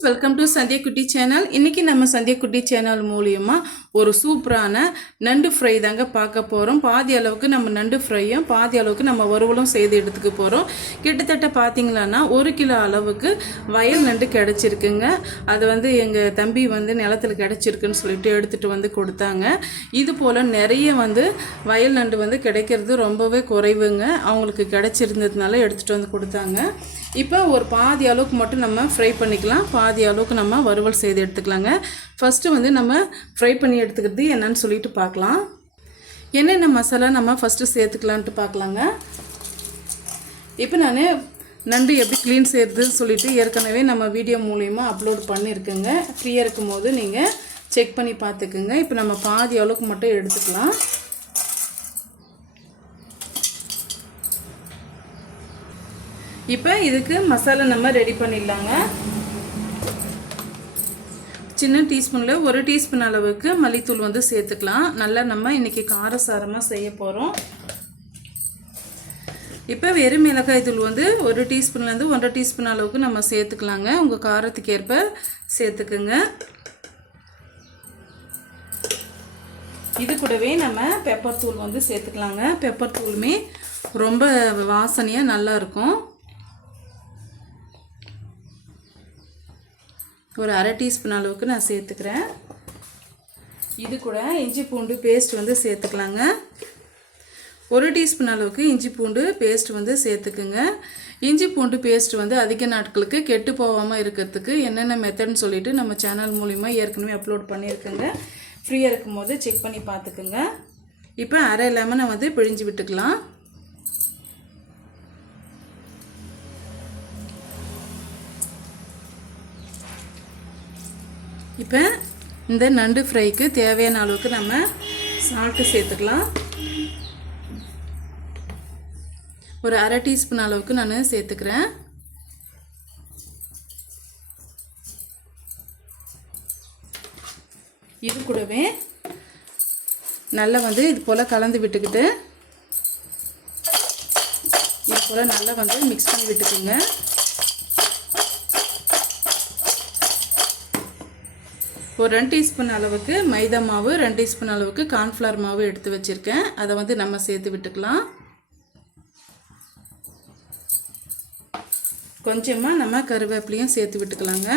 Welcome to Sandhya குட்டி channel இன்னைக்கு நம்ம சந்தியா குட்டி சேனல் மூலியமா ஒரு சூப்பரான நண்டு ஃப்ரை தாங்க பார்க்க போகிறோம் பாதி அளவுக்கு நம்ம நண்டு ஃப்ரையும் பாதி அளவுக்கு நம்ம வறுவலும் செய்து எடுத்துக்க போகிறோம் கிட்டத்தட்ட பார்த்தீங்களான்னா ஒரு கிலோ அளவுக்கு வயல் நண்டு கிடச்சிருக்குங்க. அது வந்து எங்கள் தம்பி வந்து நிலத்துல கிடச்சிருக்குன்னு சொல்லிட்டு எடுத்துகிட்டு வந்து கொடுத்தாங்க. இது போல் நிறைய வந்து வயல் நண்டு வந்து கிடைக்கிறது ரொம்பவே குறைவுங்க. அவங்களுக்கு கிடச்சிருந்ததுனால எடுத்துகிட்டு வந்து கொடுத்தாங்க. இப்போ ஒரு பாதி அளவுக்கு மட்டும் நம்ம ஃப்ரை பண்ணிக்கலாம். பாதி அளவுக்கு நம்ம வறுவல் செய்து எடுத்துக்கலாங்க. ஃபஸ்ட்டு வந்து நம்ம ஃப்ரை பண்ணி எடுத்துக்கிறது என்னன்னு சொல்லிட்டு பார்க்கலாம். என்னென்ன மசாலா நம்ம ஃபஸ்ட்டு சேர்த்துக்கலான்ட்டு பார்க்கலாங்க. இப்போ நான் நண்டு எப்படி க்ளீன் செய்கிறதுன்னு சொல்லிட்டு ஏற்கனவே நம்ம வீடியோ மூலயமா அப்லோட் பண்ணியிருக்கேங்க ஃப்ரீயாக இருக்கும் போது நீங்கள் செக் பண்ணி பார்த்துக்குங்க. இப்போ நம்ம பாதி அளவுக்கு மட்டும் எடுத்துக்கலாம். இப்போ இதுக்கு மசாலா நம்ம ரெடி பண்ணிடலாங்க. சின்ன டீஸ்பூனில் ஒரு டீஸ்பூன் அளவுக்கு மல்லித்தூள் வந்து சேர்த்துக்கலாம். நல்லா நம்ம இன்றைக்கி காரசாரமாக செய்ய போகிறோம் இப்போ வெறும் மிளகாய் தூள் வந்து ஒரு டீஸ்பூன்லேருந்து ஒன்றரை டீஸ்பூன் அளவுக்கு நம்ம சேர்த்துக்கலாங்க. உங்கள் காரத்துக்கு ஏற்ப சேர்த்துக்குங்க. இது கூடவே நம்ம பெப்பர் தூள் வந்து சேர்த்துக்கலாங்க. பெப்பர் தூளுமே ரொம்ப வாசனையாக நல்லா இருக்கும். ஒரு அரை டீஸ்பூன் அளவுக்கு நான் சேர்த்துக்கிறேன். இது கூட இஞ்சி பூண்டு பேஸ்ட் வந்து சேர்த்துக்கலாங்க. ஒரு டீஸ்பூன் அளவுக்கு இஞ்சி பூண்டு பேஸ்ட் வந்து சேர்த்துக்குங்க. இஞ்சி பூண்டு பேஸ்ட் வந்து அதிக நாட்களுக்கு கெட்டு போகாமல் இருக்கிறதுக்கு என்னென்ன மெத்தட்னு சொல்லிட்டு நம்ம சேனல் மூலிமா ஏற்கனவே அப்லோட் பண்ணியிருக்கேங்க. ஃப்ரீயாக இருக்கும் போது செக் பண்ணி பார்த்துக்குங்க. இப்போ அரை லெமனை வந்து பிழிஞ்சு விட்டுக்கலாம். இப்போ இந்த நண்டு ஃப்ரைக்கு தேவையான அளவுக்கு நம்ம சால்ட்டு சேர்த்துக்கலாம். ஒரு அரை டீஸ்பூன் அளவுக்கு நான் சேர்த்துக்கிறேன். இது கூடவே நல்லா வந்து இது போல் கலந்து விட்டுக்கிட்டு இது போல் நல்லா வந்து மிக்ஸ் பண்ணி விட்டுக்குங்க. ஒரு ரெண்டு டீஸ்பூன் அளவுக்கு மைதா மாவு ரெண்டு டீஸ்பூன் அளவுக்கு கார்ன்ஃப்ளவர் மாவு எடுத்து வச்சுருக்கேன். அதை வந்து நம்ம சேர்த்து விட்டுக்கலாம். கொஞ்சமாக நம்ம கருவேப்பிலையும் சேர்த்து விட்டுக்கலாங்க.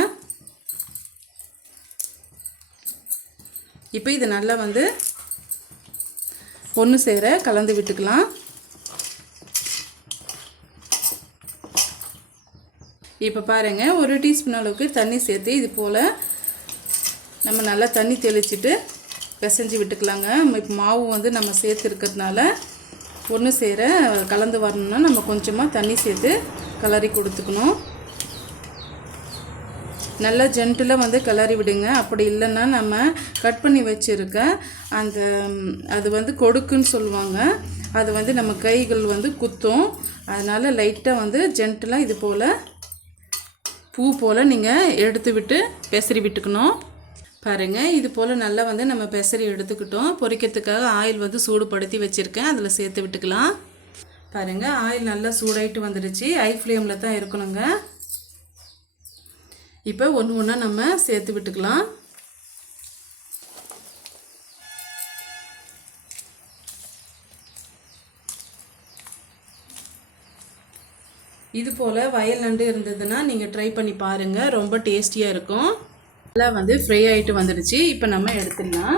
இப்போ இது நல்லா வந்து ஒன்று சேர கலந்து விட்டுக்கலாம். இப்போ பாருங்கள் ஒரு டீஸ்பூன் அளவுக்கு தண்ணி சேர்த்து இது போல் நம்ம நல்லா தண்ணி தெளிச்சிட்டு பிசைஞ்சு விட்டுக்கலாங்க. இப்போ மாவு வந்து நம்ம சேர்த்துருக்கிறதுனால ஒன்று சேர கலந்து வரணும்னா நம்ம கொஞ்சமாக தண்ணி சேர்த்து கலரி கொடுத்துக்கணும். நல்லா ஜென்டிலாக வந்து கிளறி விடுங்க. அப்படி இல்லைன்னா நம்ம கட் பண்ணி வச்சுருக்க அந்த அது வந்து கொடுக்குன்னு சொல்லுவாங்க. அது வந்து நம்ம கைகள் வந்து குத்தும். அதனால் லைட்டாக வந்து ஜென்டிலாக இது போல் பூ போல் நீங்கள் எடுத்து விட்டு பெசரி விட்டுக்கணும். பாருங்கள் இது போல் நல்லா வந்து நம்ம பெசரி எடுத்துக்கிட்டோம். பொரிக்கிறதுக்காக ஆயில் வந்து சூடுபடுத்தி வச்சுருக்கேன். அதில் சேர்த்து விட்டுக்கலாம். பாருங்கள் ஆயில் நல்லா சூடாயிட்டு வந்துடுச்சு. ஐ ஃப்ளேமில் தான் இருக்கணுங்க. இப்போ ஒன்று ஒன்றா நம்ம சேர்த்து விட்டுக்கலாம். இது போல் வயல் நண்டு இருந்ததுன்னா நீங்கள் ட்ரை பண்ணி பாருங்கள் ரொம்ப டேஸ்டியாக இருக்கும். நல்லா வந்து ஃப்ரை ஆகிட்டு வந்துடுச்சு. இப்போ நம்ம எடுத்துடலாம்.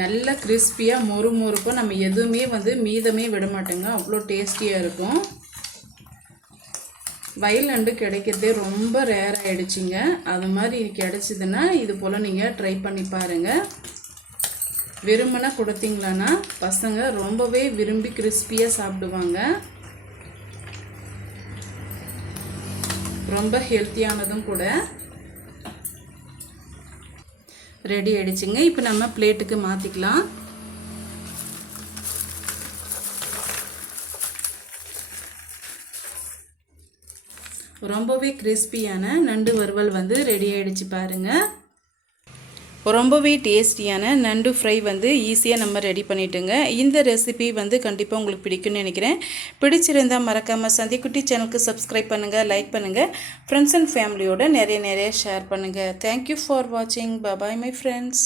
நல்ல கிறிஸ்பியாக மொறு மொறுப்பாக நம்ம எதுவுமே வந்து மீதமே விட மாட்டோங்க. அவ்வளோ டேஸ்டியாக இருக்கும். வயல் நண்டு கிடைக்கிறதே ரொம்ப ரேர் ஆகிடுச்சிங்க அது மாதிரி கிடச்சிதுன்னா இது போல் நீங்கள் ட்ரை பண்ணி பாருங்கள் விரும்பினா கொடுத்தீங்களான்னா பசங்க ரொம்பவே விரும்பி கிறிஸ்பியாக சாப்பிடுவாங்க. ரொம்ப ஹெல்த்தியானதும் கூட. ரெடி ஆயிடுச்சுங்க. இப்போ நம்ம பிளேட்டுக்கு மாற்றிக்கலாம் ரொம்பவே கிறிஸ்பியான நண்டு வறுவல் வந்து ரெடி ஆயிடுச்சு பாருங்கள் ரொம்பவே டேஸ்டியான நண்டு ஃப்ரை வந்து ஈஸியாக நம்ம ரெடி பண்ணிட்டுங்க. இந்த ரெசிபி வந்து கண்டிப்பாக உங்களுக்கு பிடிக்கும்னு நினைக்கிறேன். பிடிச்சிருந்தால் மறக்காமல் சந்திக்குட்டி சேனலுக்கு சப்ஸ்கிரைப் பண்ணுங்கள் லைக் பண்ணுங்கள் ஃப்ரெண்ட்ஸ் அண்ட் ஃபேமிலியோட நிறைய நிறைய ஷேர் பண்ணுங்கள் தேங்க்யூ ஃபார் வாட்சிங் பபாய் மை ஃப்ரெண்ட்ஸ்